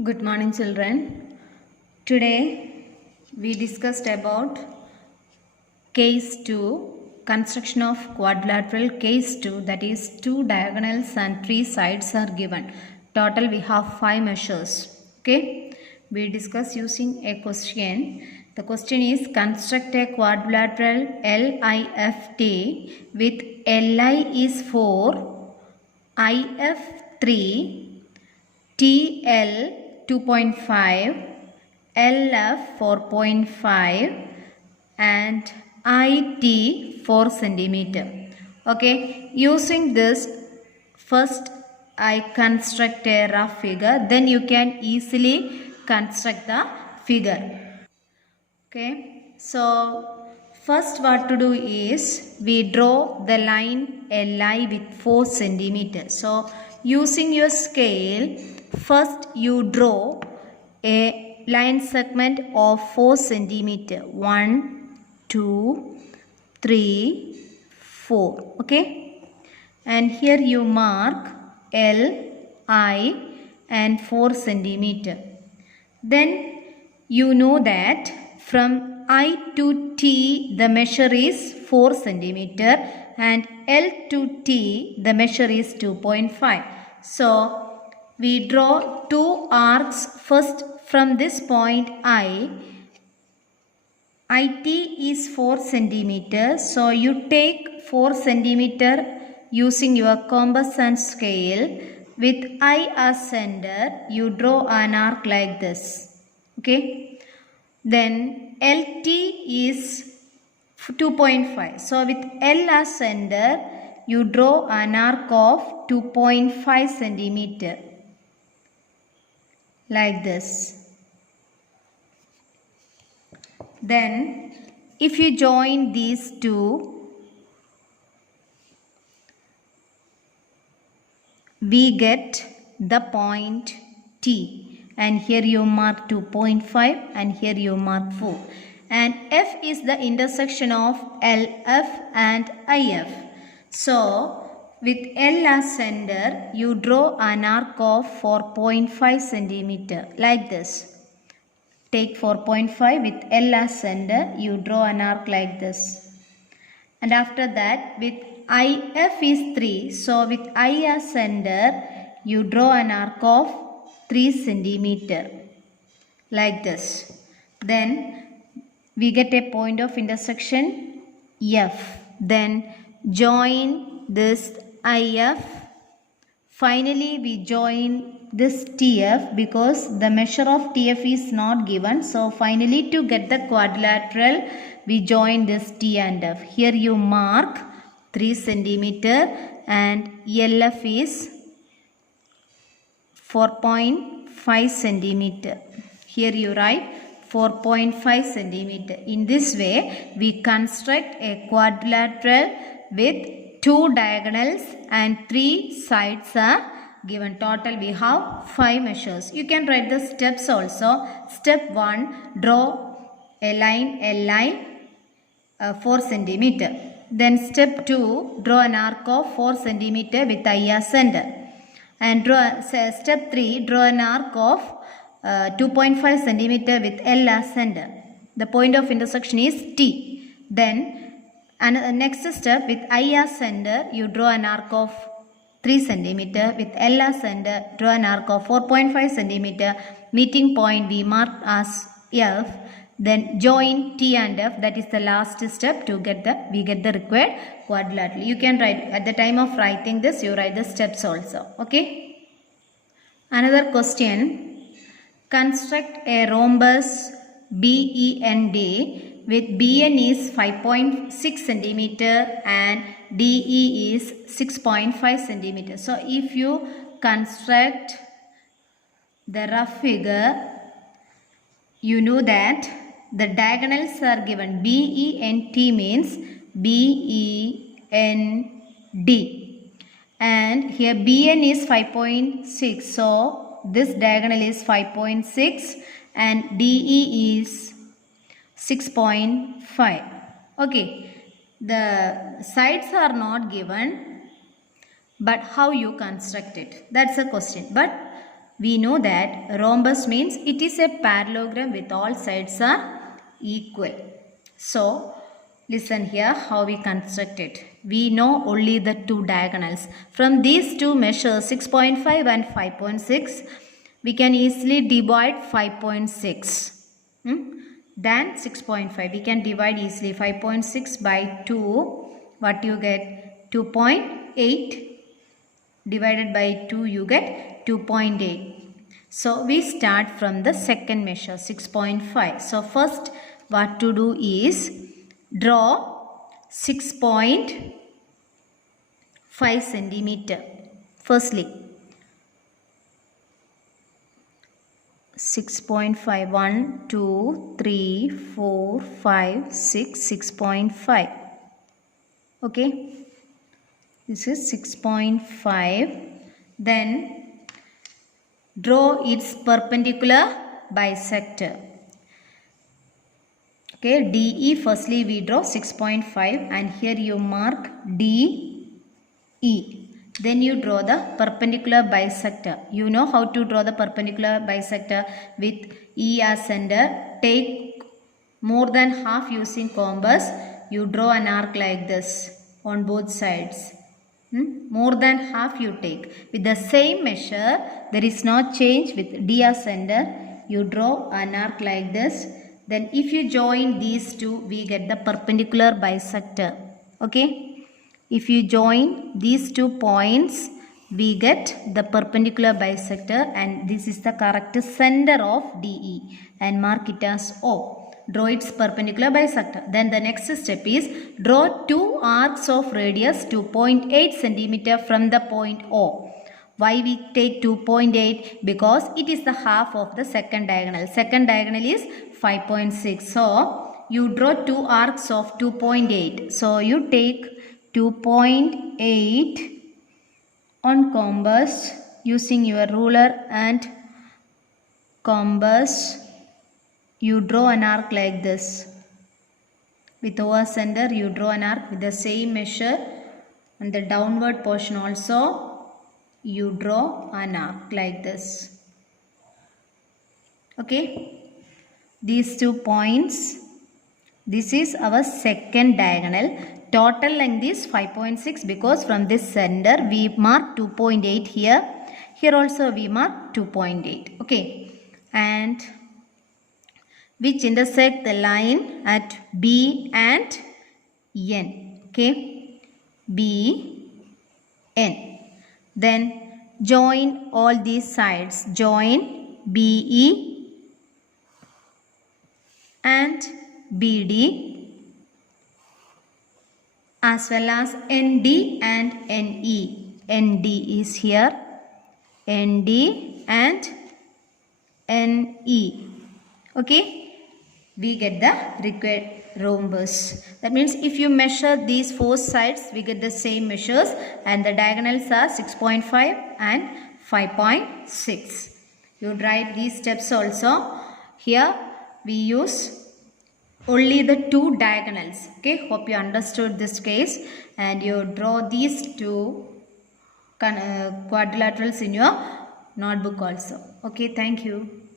Good morning, children. Today we discussed about case 2, construction of quadrilateral case 2, that is 2 diagonals and 3 sides are given. Total we have 5 measures. Okay, we discuss using a question. The question is construct a quadrilateral LIFT with LI is 4, IF 3, TL 2.5, LF 4.5 and IT 4 centimeter. Okay, using this, first I construct a rough figure, then you can easily construct the figure. Okay, so first what to do is we draw the line LI with 4 centimeter. So using your scale, first you draw a line segment of 4 centimeter. 1, 2, 3, 4. Okay, and here you mark L, I and 4 centimeter. Then you know that from I to T the measure is 4 centimeter and L to T the measure is 2.5. So we draw two arcs first from this point IT is 4 centimeter. So you take 4 centimeter using your compass and scale. With I as center, you draw an arc like this. Okay. Then LT is 2.5. So with L as center, you draw an arc of 2.5 centimeter. Like this. Then if you join these two, we get the point T, and here you mark 2.5 and here you mark 4, and F is the intersection of LF and IF. So with L as center, you draw an arc of 4.5 centimeter like this. Take 4.5 with L as center, you draw an arc like this. And after that, with IF is 3. So with I as center, you draw an arc of 3 centimeter. Like this. Then we get a point of intersection F. Then join this IF. Finally, we join this TF because the measure of TF is not given. So finally, to get the quadrilateral, we join this T and F. Here you mark 3 centimeter and LF is 4.5 centimeter. Here you write 4.5 centimeter. In this way, we construct a quadrilateral with 2 diagonals and 3 sides are given. Total we have 5 measures. You can write the steps also. Step 1, draw a line LI 4 centimeter. Then step 2, draw an arc of 4 centimeter with I as center. And step 3, draw an arc of 2.5 centimeter with L as center. The point of intersection is T. Then next step, with I as center, you draw an arc of 3 centimeter. With L as center, draw an arc of 4.5 centimeter. Meeting point we mark as F. Then join T and F. That is the last step to get we get the required quadrilateral. You can write at the time of writing this, you write the steps also. Okay. Another question. Construct a rhombus BEND with BN is 5.6 centimeter and DE is 6.5 centimeter. So if you construct the rough figure, you know that the diagonals are given. BENT means BEND, and here BN is 5.6. So this diagonal is 5.6 and DE is 6.5. Okay, the sides are not given, but how you construct it, that's a question. But we know that rhombus means it is a parallelogram with all sides are equal. So, listen here how we construct it. We know only the two diagonals. From these two measures 6.5 and 5.6, we can easily divide 5.6. Then 6.5. We can divide easily 5.6 by 2. What you get? 2.8. Divided by 2 you get 2.8. So we start from the second measure 6.5. So first what to do is draw 6.5 centimeter. Firstly 6.5, 1, 2, 3, 4, 5, 6, 6.5. Okay. This is 6.5. Then draw its perpendicular bisector. Okay, DE firstly we draw 6.5 and here you mark DE. Then you draw the perpendicular bisector. You know how to draw the perpendicular bisector with E as center. Take more than half using compass. You draw an arc like this on both sides. More than half you take. With the same measure, there is no change with D as center. You draw an arc like this. Then if you join these two, we get the perpendicular bisector. Okay. If you join these 2 points, we get the perpendicular bisector and this is the correct center of DE and mark it as O. Draw its perpendicular bisector. Then the next step is draw 2 arcs of radius 2.8 cm from the point O. Why we take 2.8? Because it is the half of the second diagonal. Second diagonal is 5.6. So you draw 2 arcs of 2.8. So you take 2.8 on compass using your ruler and compass. You draw an arc like this. With O as center, you draw an arc with the same measure. And the downward portion also, you draw an arc like this. Okay. These 2 points. This is our second diagonal. Total length is 5.6 because from this center we mark 2.8 here. Here also we mark 2.8. Okay. And which intersect the line at B and N. Okay. B, N. Then join all these sides. Join BE and BD as well as ND and NE. ND is here. ND and NE. Okay. We get the required rhombus. That means if you measure these 4 sides, we get the same measures and the diagonals are 6.5 and 5.6. You write these steps also. Here we use only the 2 diagonals. Okay, hope you understood this case and you draw these 2 quadrilaterals in your notebook also. Okay, thank you.